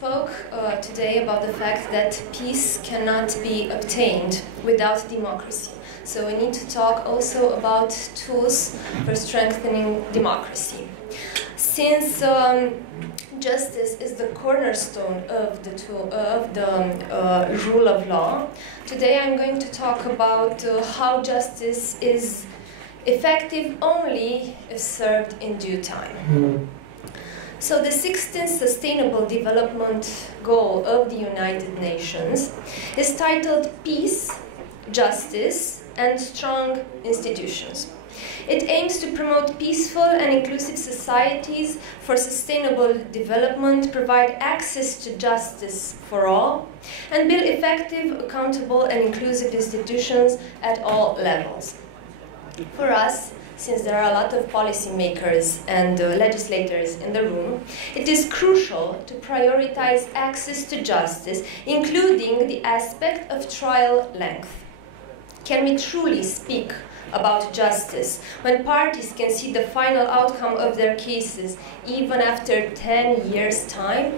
spoke today about the fact that peace cannot be obtained without democracy. So we need to talk also about tools for strengthening democracy. Since justice is the cornerstone of the rule of law, today I'm going to talk about how justice is effective only if served in due time. So the 16th Sustainable Development Goal of the United Nations is titled Peace, Justice, and Strong Institutions. It aims to promote peaceful and inclusive societies for sustainable development, provide access to justice for all, and build effective, accountable, and inclusive institutions at all levels. For us, since there are a lot of policymakers and legislators in the room, it is crucial to prioritize access to justice, including the aspect of trial length. Can we truly speak about justice when parties can see the final outcome of their cases even after 10 years' time?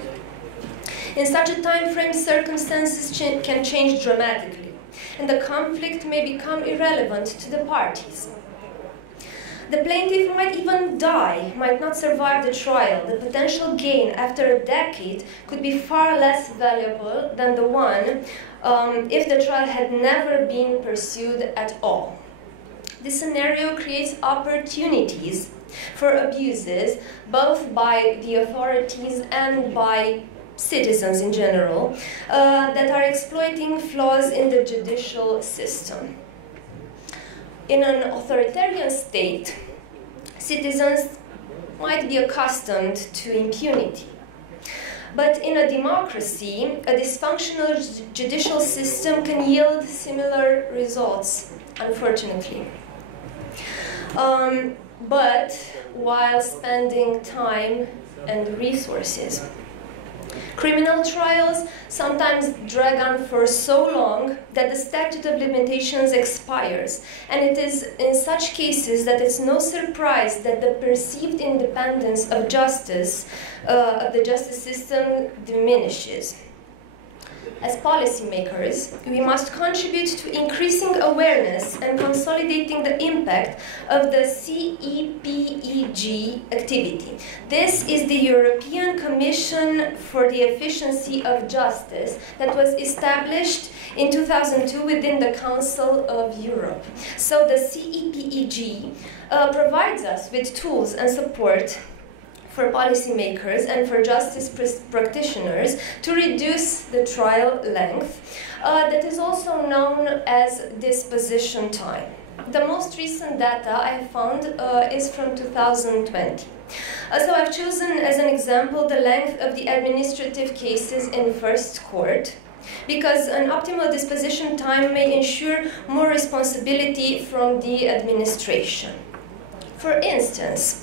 In such a time frame, circumstances can change dramatically, and the conflict may become irrelevant to the parties. The plaintiff might even die, might not survive the trial. The potential gain after a decade could be far less valuable than the one if the trial had never been pursued at all. This scenario creates opportunities for abuses, both by the authorities and by citizens in general, that are exploiting flaws in the judicial system. In an authoritarian state, citizens might be accustomed to impunity. But in a democracy, a dysfunctional judicial system can yield similar results, unfortunately. But while spending time and resources. Criminal trials sometimes drag on for so long that the statute of limitations expires, and it is in such cases that it's no surprise that the perceived independence of justice, of the justice system, diminishes. As policymakers, we must contribute to increasing awareness and consolidating the impact of the CEPEG activity. This is the European Commission for the Efficiency of Justice that was established in 2002 within the Council of Europe. So the CEPEG provides us with tools and support for policymakers and for justice practitioners to reduce the trial length that is also known as disposition time. The most recent data I have found is from 2020. So I've chosen as an example the length of the administrative cases in first court, because an optimal disposition time may ensure more responsibility from the administration. For instance,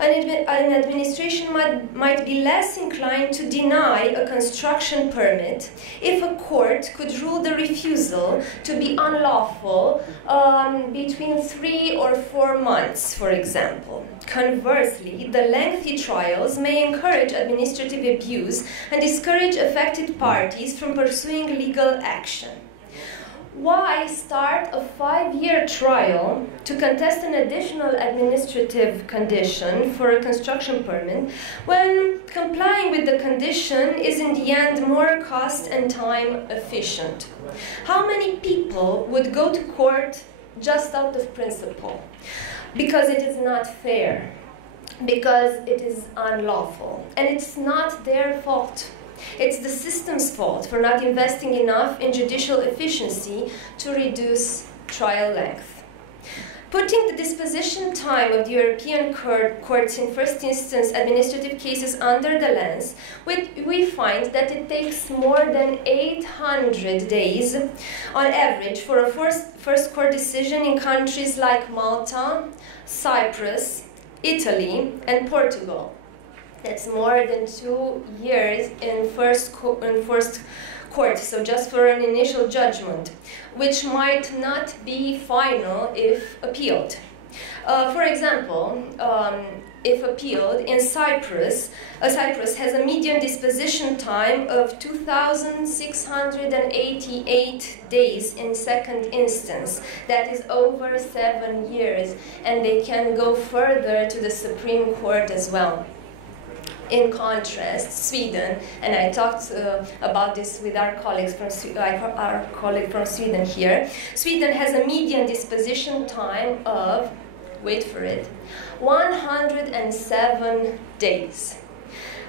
an administration might be less inclined to deny a construction permit if a court could rule the refusal to be unlawful between 3 or 4 months, for example. Conversely, the lengthy trials may encourage administrative abuse and discourage affected parties from pursuing legal action. Why start a 5-year trial to contest an additional administrative condition for a construction permit when complying with the condition is in the end more cost and time efficient? How many people would go to court just out of principle? Because it is not fair, because it is unlawful, and it's not their fault. It's the system's fault for not investing enough in judicial efficiency to reduce trial length. Putting the disposition time of the European courts in first instance administrative cases under the lens, we find that it takes more than 800 days on average for a first court decision in countries like Malta, Cyprus, Italy, and Portugal. That's more than 2 years in first court, so just for an initial judgment, which might not be final if appealed. For example, if appealed, in Cyprus has a median disposition time of 2,688 days in second instance. That is over 7 years, and they can go further to the Supreme Court as well. In contrast, Sweden, and I talked about this with our colleagues from our colleague from Sweden here. Sweden has a median disposition time of, wait for it, 107 days.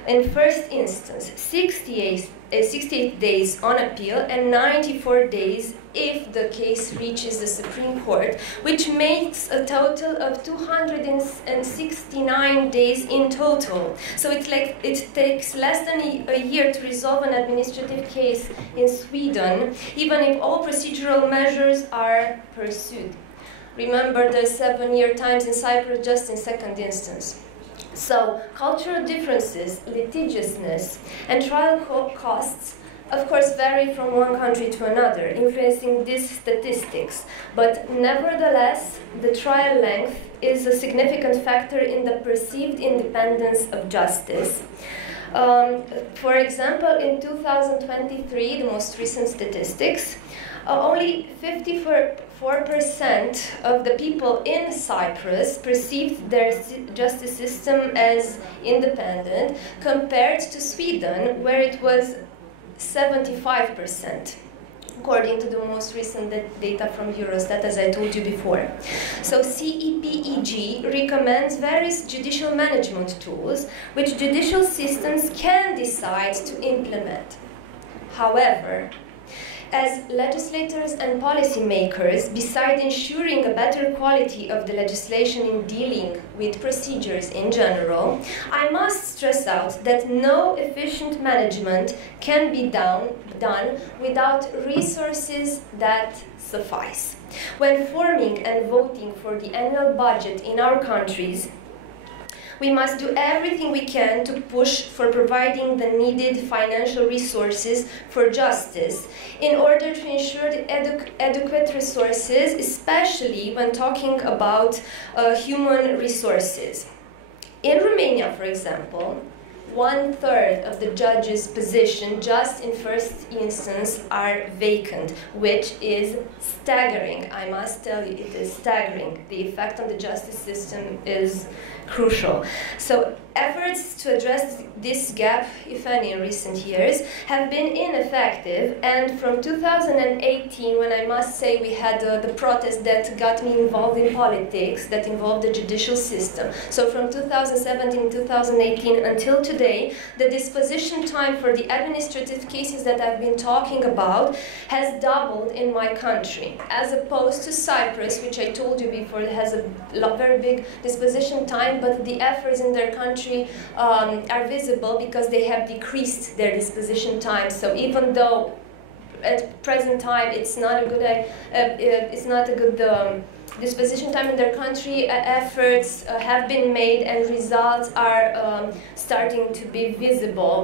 In first instance, 68 days on appeal and 94 days if the case reaches the Supreme Court, which makes a total of 269 days in total. So it's like it takes less than a year to resolve an administrative case in Sweden, even if all procedural measures are pursued. Remember the 7-year times in Cyprus just in second instance. So, cultural differences, litigiousness, and trial costs, of course, vary from one country to another, influencing these statistics. But nevertheless, the trial length is a significant factor in the perceived independence of justice. For example, in 2023, the most recent statistics, only 54% of the people in Cyprus perceived their justice system as independent, compared to Sweden, where it was 75%, according to the most recent data from Eurostat, as I told you before. So CEPEG recommends various judicial management tools which judicial systems can decide to implement. However, as legislators and policymakers, besides ensuring a better quality of the legislation in dealing with procedures in general, I must stress out that no efficient management can be done without resources that suffice. When forming and voting for the annual budget in our countries, we must do everything we can to push for providing the needed financial resources for justice in order to ensure the adequate resources, especially when talking about human resources. In Romania, for example, 1/3 of the judges' position just in first instance are vacant, which is staggering. I must tell you, it is staggering. The effect on the justice system is crucial. So efforts to address this gap, if any, in recent years, have been ineffective, and from 2018, when I must say we had the protest that got me involved in politics, that involved the judicial system. So from 2017, 2018 until today, the disposition time for the administrative cases that I've been talking about has doubled in my country, as opposed to Cyprus, which I told you before has a very big disposition time, but the efforts in their country are visible because they have decreased their disposition time. So even though at present time it's not a good disposition time in their country, efforts have been made and results are starting to be visible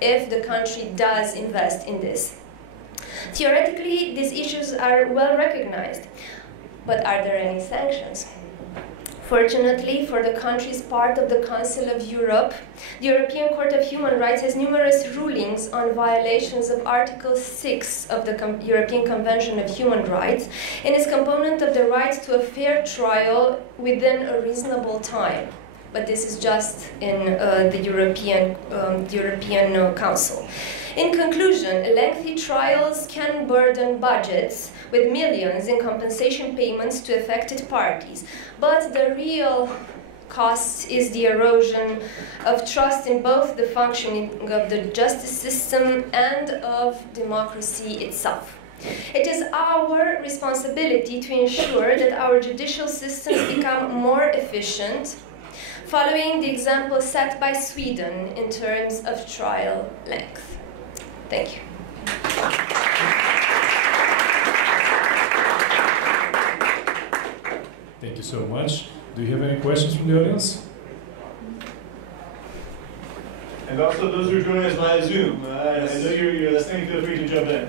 if the country does invest in this. Theoretically, these issues are well recognized, but are there any sanctions? Fortunately, for the countries part of the Council of Europe, the European Court of Human Rights has numerous rulings on violations of Article 6 of the European Convention of Human Rights in its component of the right to a fair trial within a reasonable time. But this is just in the European Council. In conclusion, lengthy trials can burden budgets with millions in compensation payments to affected parties, but the real cost is the erosion of trust in both the functioning of the justice system and of democracy itself. It is our responsibility to ensure that our judicial systems become more efficient, following the example set by Sweden in terms of trial length. Thank you. Thank you so much. Do you have any questions from the audience? And also those who are joining us via Zoom, I know you're listening, feel free to jump in.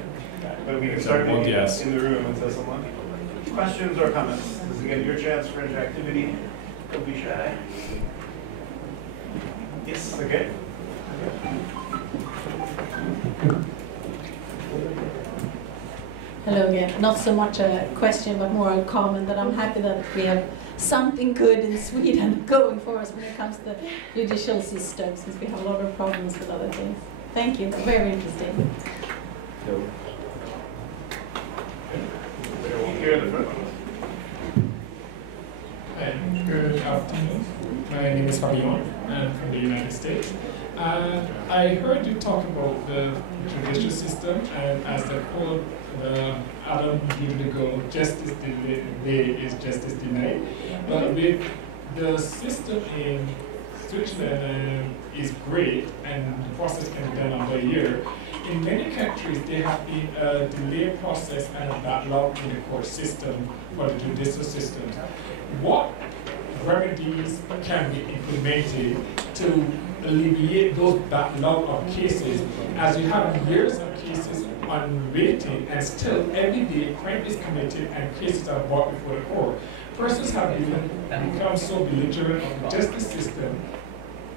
But we can start maybe in the room and tell someone. questions or comments? This is again your chance for interactivity. Don't be shy. Yes, okay. Hello again. Not so much a question, but more a comment that I'm happy that we have something good in Sweden going for us when it comes to the judicial system, since we have a lot of problems with other things. Thank you. Very interesting. Here in the front. Hi, good afternoon. My name is Fabian. I'm from the United States. I heard you talk about the judicial system, and as they call Adam given the goal, justice delayed is justice denied. But with the system in Switzerland is great, and the process can be done under a year. In many countries, there have been a delay process and a backlog in the court system for the judicial system. What remedies can be implemented to alleviate those backlog of cases, as you have years of cases on waiting, and still every day crime is committed and cases are brought before the court? Persons have even become so belligerent of the justice system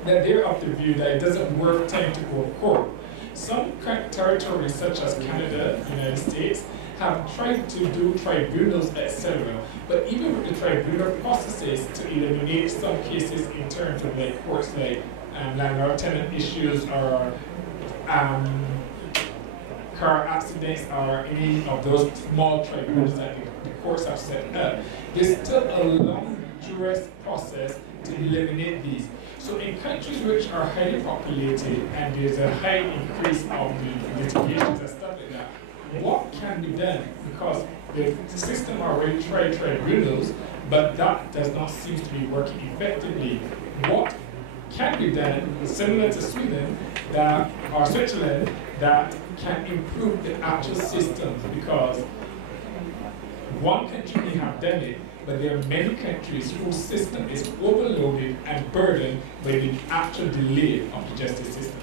that they're of the view that it doesn't worth time to go to court. Some territories, such as Canada, United States, have tried to do tribunals, etc. But even with the tribunal processes, to eliminate some cases in terms of like courts like landlord-tenant issues or car accidents or any of those small tribunals that the courts have set up, there's still a long, duress process to eliminate these. So in countries which are highly populated and there's a high increase of the litigations and stuff like that, what can be done? Because the system already tried tribunals, but that does not seem to be working effectively. What can be done, similar to Sweden or Switzerland, that can improve the actual system? Because one country may have done it, but there are many countries whose system is overloaded and burdened by the actual delay of the justice system.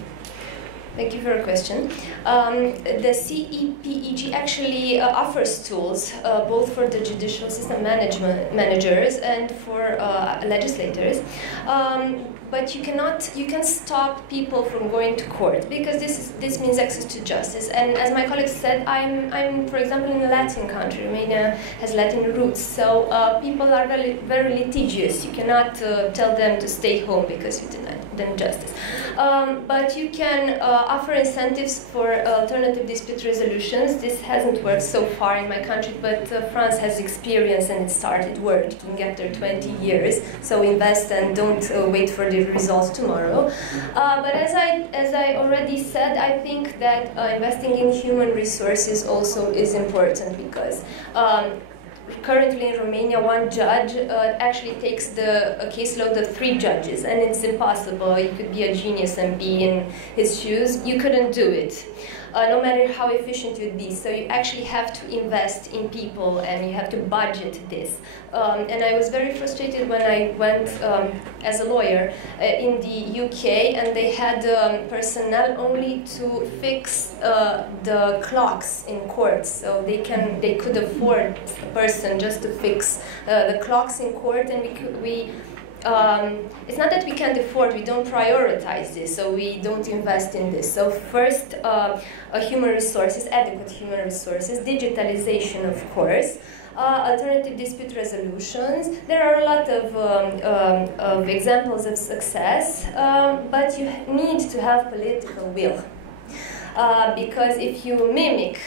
Thank you for your question. The CEPEG actually offers tools both for the judicial system managers and for legislators. But you can stop people from going to court, because this means access to justice. And as my colleague said, I'm for example in a Latin country. Romania has Latin roots, so people are very litigious. You cannot tell them to stay home because you denied them justice. But you can offer incentives for alternative dispute resolutions. This hasn't worked so far in my country, but France has experience and it started working after 20 years. So invest and don't wait for the results tomorrow. But as I already said, I think that investing in human resources also is important, because currently in Romania, one judge actually takes the caseload of 3 judges, and it's impossible. You could be a genius and be in his shoes. You couldn't do it, no matter how efficient you'd be. So you actually have to invest in people, and you have to budget this. And I was very frustrated when I went as a lawyer in the UK, and they had personnel only to fix the clocks in courts. So they could afford a person just to fix the clocks in court, and it's not that we can't afford, we don't prioritize this, so we don't invest in this. So first, human resources, adequate human resources, digitalization, of course, alternative dispute resolutions. There are a lot of examples of success, but you need to have political will. Because if you mimic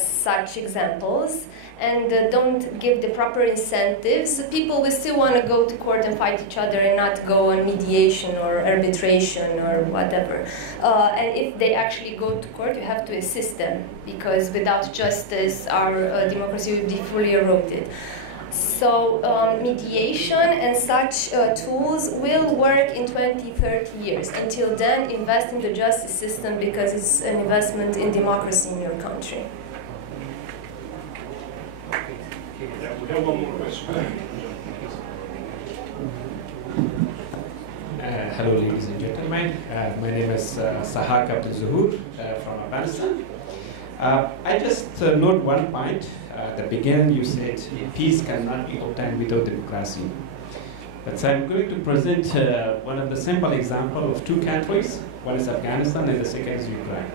such examples and don't give the proper incentives, people will still want to go to court and fight each other and not go on mediation or arbitration or whatever. And if they actually go to court, you have to assist them, because without justice, our democracy will be fully eroded. So mediation and such tools will work in 20, 30 years. Until then, invest in the justice system, because it's an investment in democracy in your country. Yeah, we have one more question. Hello, ladies and gentlemen. My name is Sahak Abdul Zuhur from Afghanistan. I just note one point. At the beginning, you said peace cannot be obtained without democracy. But so I'm going to present one of the simple examples of two countries. One is Afghanistan and the second is Ukraine.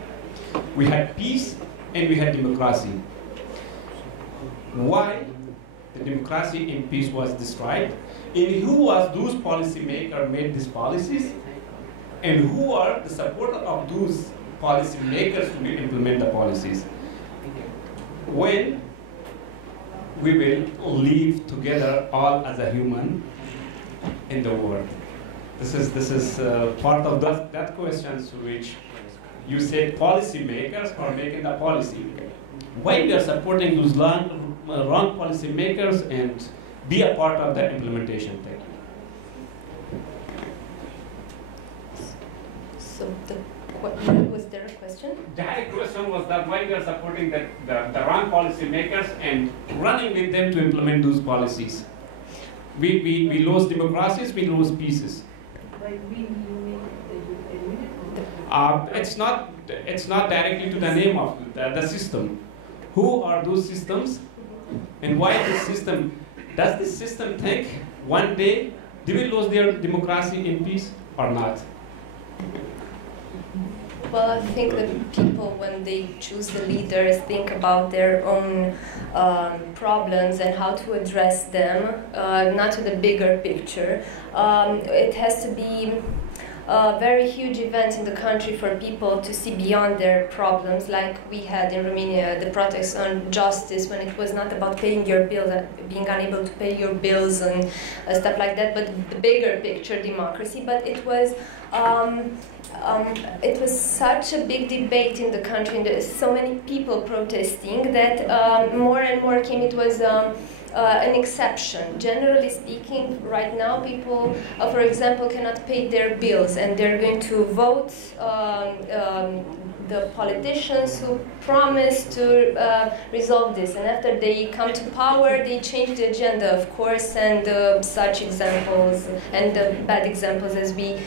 We had peace and we had democracy. Why the democracy and peace was destroyed? And who was those policymakers made these policies? And who are the supporters of those policymakers to implement the policies? When we will live together all as a human in the world. This is part of that question to which you said policymakers are making the policy. Why we are supporting those wrong policymakers and be a part of the implementation thing? So was there a question? The question was that why we are supporting the wrong policymakers and running with them to implement those policies. We lose democracies, we lose pieces. It's not directly to the name of the system. Who are those systems, and why this system? Does this system think one day they will lose their democracy in peace or not? Well, I think that people, when they choose the leaders, think about their own problems and how to address them, not to the bigger picture. It has to be a very huge event in the country for people to see beyond their problems, like we had in Romania, the protests on justice, when it was not about paying your bills, being unable to pay your bills and stuff like that, but the bigger picture, democracy. But it was such a big debate in the country, and there so many people protesting that more and more came. It was an exception. Generally speaking, right now people, for example, cannot pay their bills, and they're going to vote the politicians who promise to resolve this. And after they come to power, they change the agenda, of course, and such examples and bad examples as we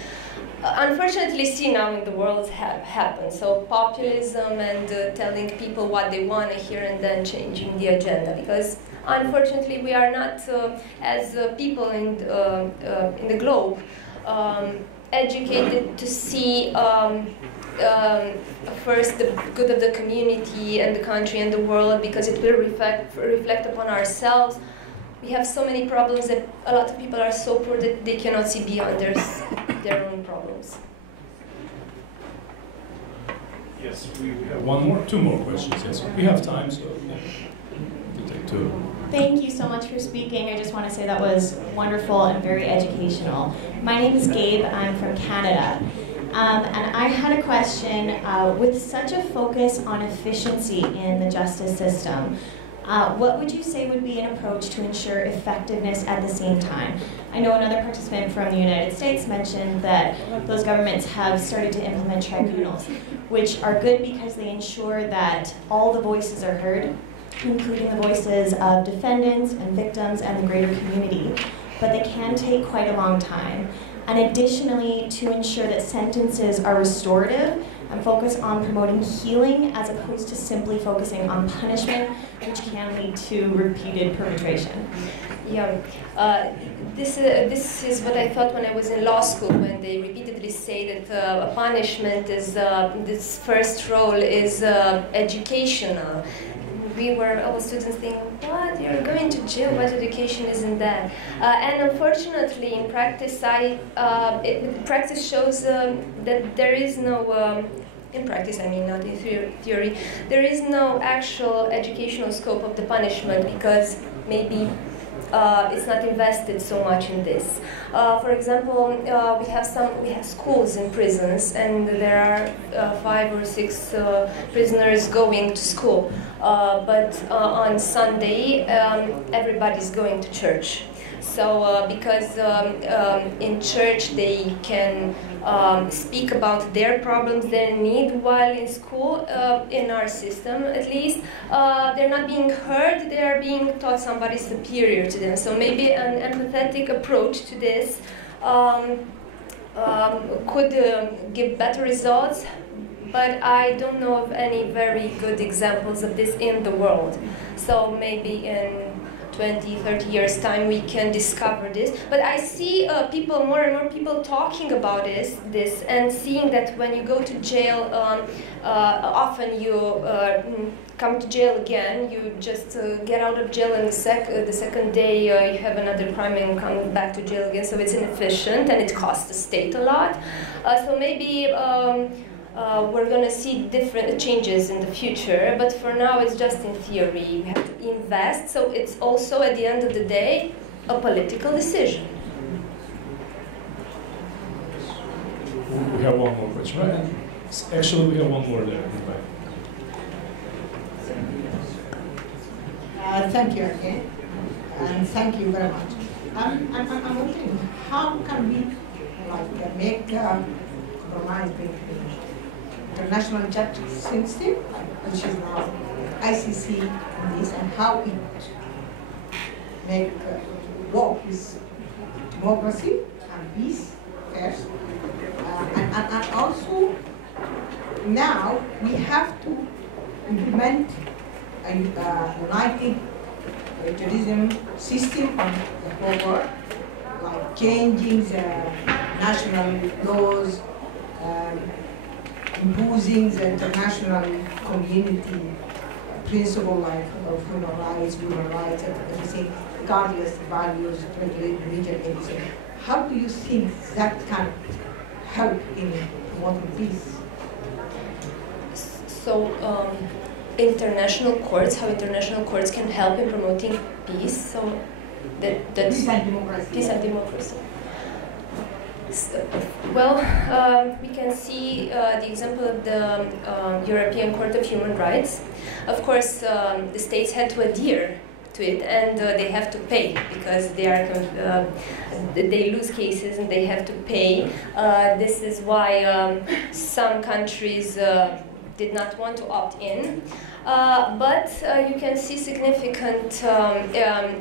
unfortunately see now in the world have happened. So populism and telling people what they want to hear and then changing the agenda, because unfortunately we are not as people in the globe educated to see first the good of the community and the country and the world, because it will reflect upon ourselves. We have so many problems that a lot of people are so poor that they cannot see beyond their own problems. Yes, we have two more questions. Yes, we have time, so yeah, we'll take two. Thank you so much for speaking. I just want to say that was wonderful and very educational. My name is Gabe. I'm from Canada. And I had a question. With such a focus on efficiency in the justice system, what would you say would be an approach to ensure effectiveness at the same time? I know another participant from the United States mentioned that those governments have started to implement tribunals, which are good because they ensure that all the voices are heard, including the voices of defendants and victims and the greater community. But they can take quite a long time. And additionally, to ensure that sentences are restorative and focus on promoting healing as opposed to simply focusing on punishment, which can lead to repeated perpetration. Yeah, this is what I thought when I was in law school, when they repeatedly say that a punishment is, this first role is educational. We were, all students thinking, what, you're going to jail, what education isn't that? And unfortunately, in practice, practice shows that there is no, in practice, I mean, not in theory, there is no actual educational scope of the punishment, because maybe it's not invested so much in this. For example, we have schools in prisons, and there are 5 or 6 prisoners going to school. But on Sunday, everybody's going to church. So because in church they can speak about their problems, their need, while in school, in our system at least, they're not being heard, they are being taught somebody superior to them. So maybe an empathetic approach to this could give better results, but I don't know of any very good examples of this in the world. So maybe in 20, 30 years time we can discover this. But I see people, more and more people talking about this and seeing that when you go to jail, often you come to jail again, you just get out of jail and the second day you have another crime and come back to jail again, so it's inefficient and it costs the state a lot. So maybe we're going to see different changes in the future, but for now it's just in theory. We have to invest, so it's also at the end of the day a political decision. We have one more question, right? Actually, we have one more there. Thank you again, and thank you very much. I'm wondering, how can we make Romanian international justice system, which is now ICC in this, and how it make work with democracy and peace first, and also now we have to implement a united tourism system on the whole world, like changing the national laws, imposing the international community principle like of human rights, everything, regardless of values, religion, everything. How do you think that can help in promoting peace? So, international courts, how international courts can help in promoting peace. So that's peace and democracy. Peace and democracy. Well, we can see the example of the European Court of Human Rights. Of course, the states had to adhere to it, and they have to pay because they lose cases and they have to pay. This is why some countries did not want to opt in. But you can see significant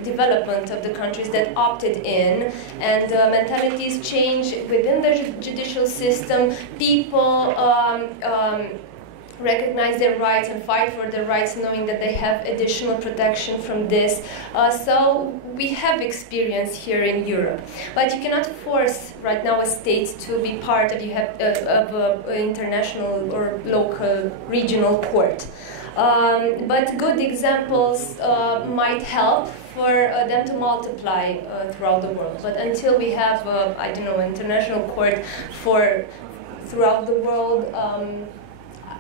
development of the countries that opted in, and mentalities change within the judicial system. People recognize their rights and fight for their rights, knowing that they have additional protection from this. So we have experience here in Europe, but you cannot force right now a state to be part of an international or local regional court. But good examples might help for them to multiply throughout the world. But until we have, I don't know, international court for throughout the world,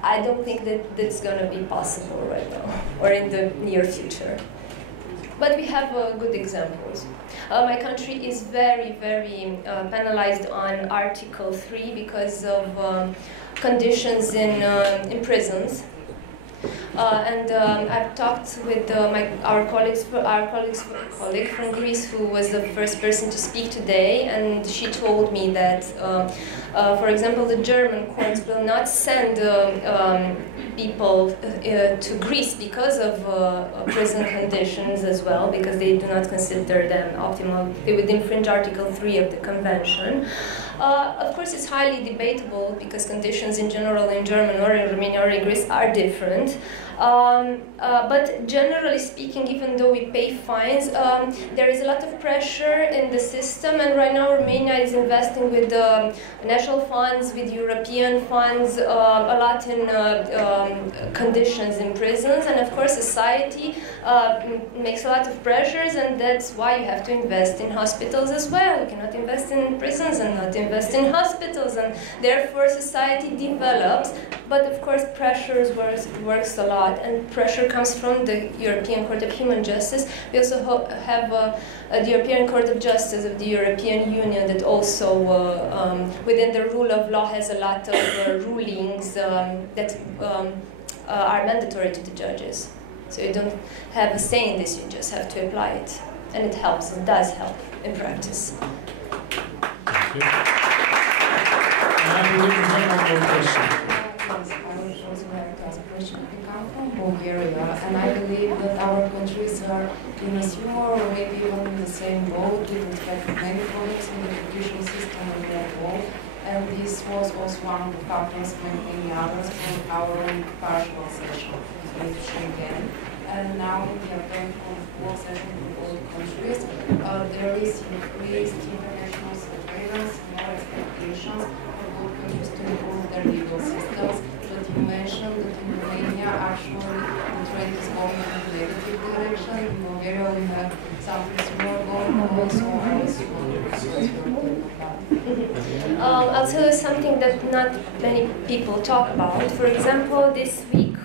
I don't think that that's going to be possible right now or in the near future. But we have good examples. My country is very, very penalized on Article 3 because of conditions in prisons. I've talked with our colleague from Greece, who was the first person to speak today, and she told me that, for example, the German courts will not send people to Greece because of prison conditions as well, because they do not consider them optimal. They would infringe Article 3 of the Convention. Of course, it's highly debatable because conditions in general in Germany or in Romania or in Greece are different. But generally speaking, even though we pay fines, there is a lot of pressure in the system, and right now Romania is investing with national funds, with European funds, a lot in conditions in prisons, and of course society makes a lot of pressures, and that's why you have to invest in hospitals as well. You cannot invest in prisons and not invest in hospitals, and therefore society develops, but of course pressures works a lot. And pressure comes from the European Court of Human Justice. We also have the European Court of Justice of the European Union that also, within the rule of law, has a lot of rulings that are mandatory to the judges. So you don't have a say in this, you just have to apply it. And it helps, it does help in practice. Thank you. And we have one more question. Bulgaria, and I believe that our countries are in a similar or maybe even in the same boat. We have many problems in the education system and we are all. And this was also one of the factors, many others, for our own partial session with Schengen. And now we are going for the full session with all the countries. There is increased international surveillance and more expectations for both countries to improve their legal systems. But you mentioned that in Romania, actually, the trend is going in the negative direction. In Bulgaria, we have something similar going on, also I'll tell you something that not many people talk about. For example, this week,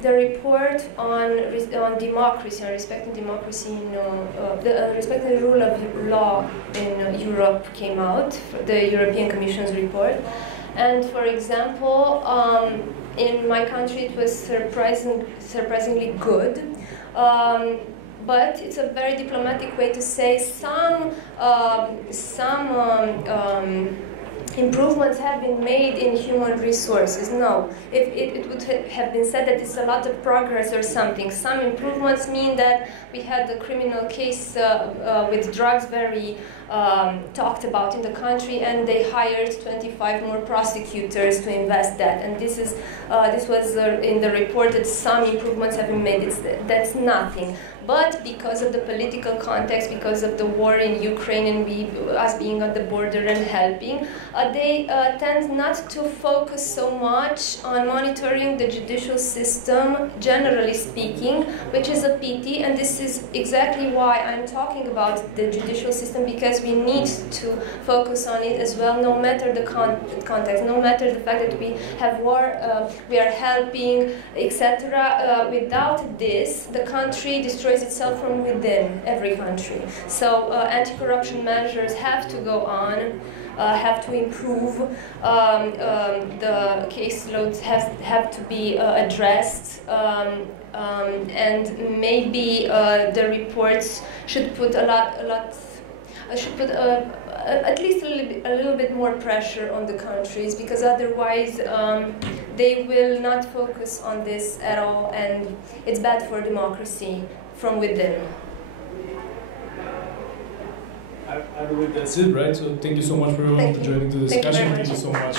the report on democracy, on respecting democracy, respecting the rule of law in Europe came out, the European Commission's report. And for example, in my country it was surprisingly good. But it's a very diplomatic way to say some improvements have been made in human resources. No, if it would have been said that it's a lot of progress or something. Some improvements mean that we had the criminal case with drugs very talked about in the country, and they hired 25 more prosecutors to invest that. And this was in the report that some improvements have been made. That's nothing. But because of the political context, because of the war in Ukraine and us being on the border and helping, they tend not to focus so much on monitoring the judicial system, generally speaking, which is a pity. And this is exactly why I'm talking about the judicial system, because we need to focus on it as well, no matter the context, no matter the fact that we have war, we are helping, etc. Without this, the country destroys itself from within, every country. So anti-corruption measures have to go on, have to improve, the caseloads have to be addressed, and maybe the reports should put at least a little bit more pressure on the countries, because otherwise they will not focus on this at all, and it's bad for democracy from within. I believe that's it, right? So thank you so much for joining the discussion. Thank you so much.